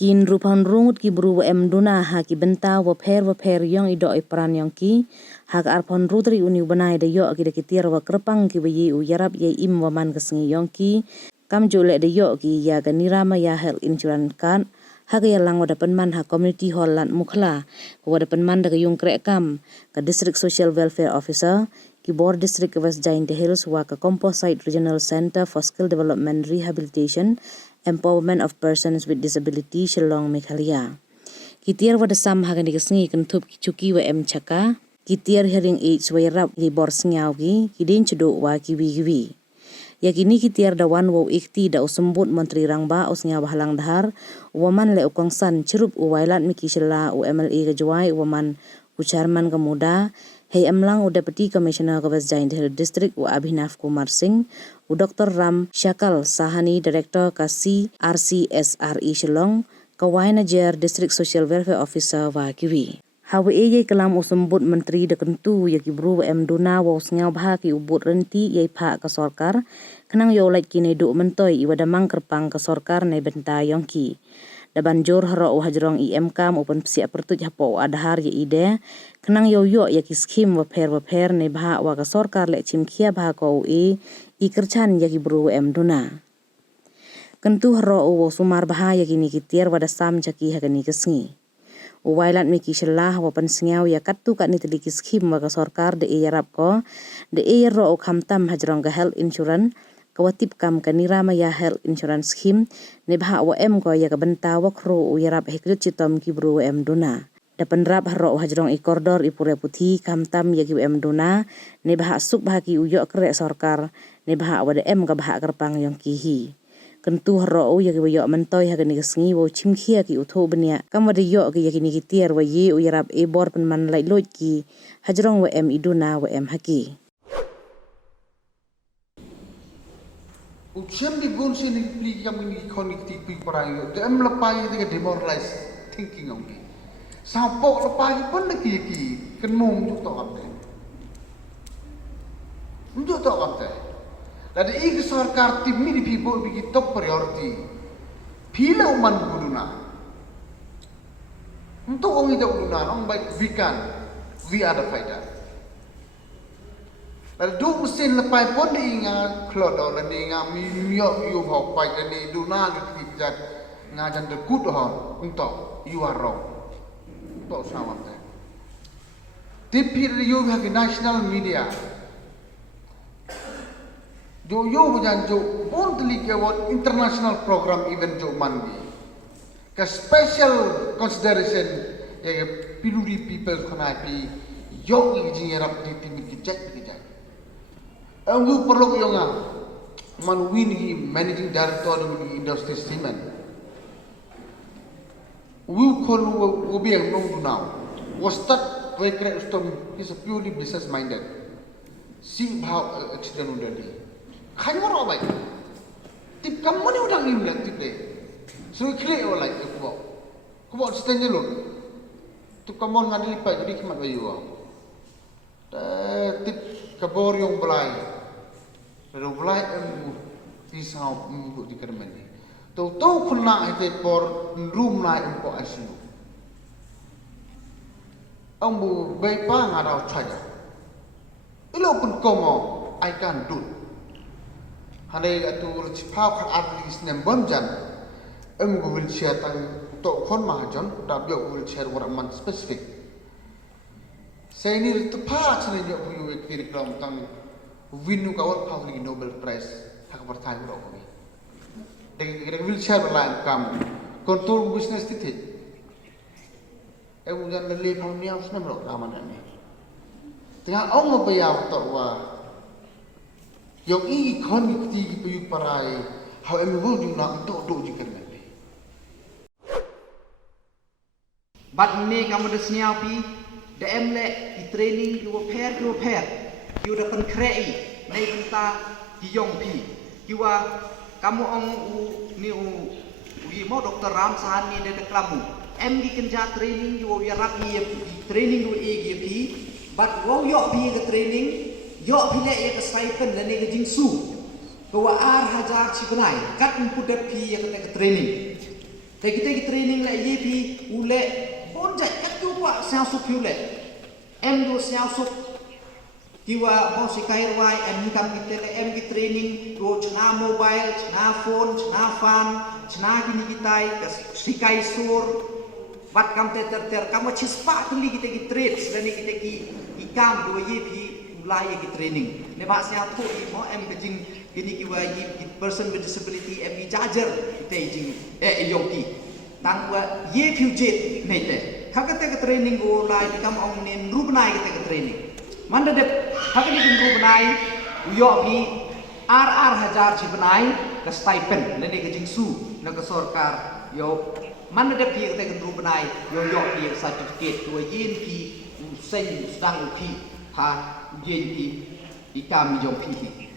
Kin rupan rungut ki buru duna ha ki benta wa pher yong ido ipran yong ki ha ka arpon rutri uni banai de yo ki de kitir wa krepang ki bayi u yarap ye im wa man kesngi yong ki kam jole de yo ki ya ga nirama ya health insurance card ha ga lang wa dapan man ha community hall lan mukhla wa dapan man da yung krek kam ka district social welfare officer ki bor district West Giant Hills wa ka composite regional center for skill development rehabilitation empowerment of persons with disability Shillong Meghalaya. Kitiar wada sam hagan di kesngi kentup kicuki wa chaka. Kitiar hearing aids wa yarap di bor sengaw ki kidin ceduk wa kiwi. Yakini kitiar dawan wa ikti da usembut menteri rangba usngaw halang dahar waman le ukongsan cerup uwailat miki shilla u MLA kejwai waman ucarman kemuda Hei amlang u Deputy Commissioner ke West Giant Hill District u Abhinav Kumar Singh u Dr. Ram Shakal Sahani Director kasi RCSRE Shillong kawai najer District Social Welfare Officer wa kiwi. Hawa ye kelam usembut menteri de kentu ya ki bru duna wa usngaw bha ki ubut renti ye pha ka sarkar kenang yo lait ki ne du mentoi i wadamang kerpang ka sarkar ne benta yongki. Da banjur haro u hajrong IMK maupun psiak pertuj hapo adhar ye ide kenang yo ya ki skim wa pher ne bha wa ka sarkar le chimkhia bha ko i kerchan ya ki bru duna. Kentu haro u sumar bha ya ki ni kitiar wada sam jaki ha ni kesngi. Uwailat miki shelah wa pensengaw ya katu kat ni teliki skim wa ka sarkar de yarap ko de ro khamtam hajrong ka health insurance kawatip kam kanirama ya health insurance scheme ne bha wa ko ya ka benta wa khro u yarap heklut chitom ki bru duna. Da penrap haro hajrong i koridor i pure puthi khamtam ya ki duna ne bha suk bha ki uyo krek sarkar ne bha wa de ka bha kerpang yong ki hi. Kentu haro ya ki yo mentoi ha ni kesngi wo chimkhia ki utho benia kam wa de yo ki ya ki ni tiar wa ye u yarap bor penman lai loj ki hajrong wa iduna wa haki. Ucem di gun sini pli yang ini connected pi parang yo dem lepai de demoralize thinking ongi sapok lepai pun lagi ki kenung juk tok amte juk tok amte lada ik sarkar tim ni people bigi top priority pila uman guduna untuk ongi dak guduna ong baik we are the fighter. Lalu dua mesin lepas pun diingat kelodor dan diingat miok you hok baik dan di duna di kijat ngajan dekut hon untuk you are wrong untuk sama tu. Tapi you have national media. Jo bukan jo pun telike wat international program event jo mandi. Ke special consideration ya piluri people kenapi yo ingin rap di tim kijat. Anggu perlu yang man win hi managing director di industri cement. We call we yang nong now. Was start we create system is purely business minded. See how accident udah di. Kayu orang baik. Tip kamu ni udah ngimlet tip deh. So create orang like aku bawa stand je lo. Tip kamu ngadili pak jadi kimat bayu. Tip kabor yang belai. Lalu belai isau minggu di kermen ni. Tahu kena itu por room naik untuk ICU. Ambu baik pang ada saja. Ilo pun komo, I can do. Handai itu cipau kat artis nembon jan. Ambu wheelchair tang tok kon mahajon, tapi wheelchair orang spesifik. Saya ini tepat sebenarnya punya kiri kelam tang winu kawal public Nobel Prize hak pertanyaan orang kami. Dengan wheelchair berlain kam kontrol bisnes titik. Jangan lelai pun ni harus nampak ramanan ni. Tengah orang bayar tawa. Yang ini konekti payuk parai. How am I holding nak do jikar nanti. Bad ni kamu dah senyap pi. DM le di training lu pair. Kiu dapat krei, naik benta hiyong pi. Kiwa kamu ni mau Dr. Ram Sahani de kamu. Em di kerja training you ya rapi training lu egi pi. But wow yok pi ke training, yok pi le ke stipend dan ke jingsu. Bahwa 1000 cipenai, kat empudat pi ya ke training. Te kita training le ye pi ule bonjai et tu pa siang sup ule. Em do siang sup kiwa mo si kai wai em kam kita le em ki training do chna mobile, chna phone, chna fan, chna kini kitai si kai sur wat kam te ter kam chispa tuli kita ki trade dan kita ki ikam do ye pi ulai ki training. Ne ba siang tu mo em kejing kini kiwa ye person with disability em ki charger kita jing yongki tang wa ye fujet nei te khakate ka training go lai kam ong nen rubnai kita ka training manda de khakani kin rubnai yo pi RR1000 chibnai ka stipend ne ka jing su na ka sarkar yo manda de pi ka rubnai yo pi certificate to yin pi sen sedang pi ha yin pi ikam yong pi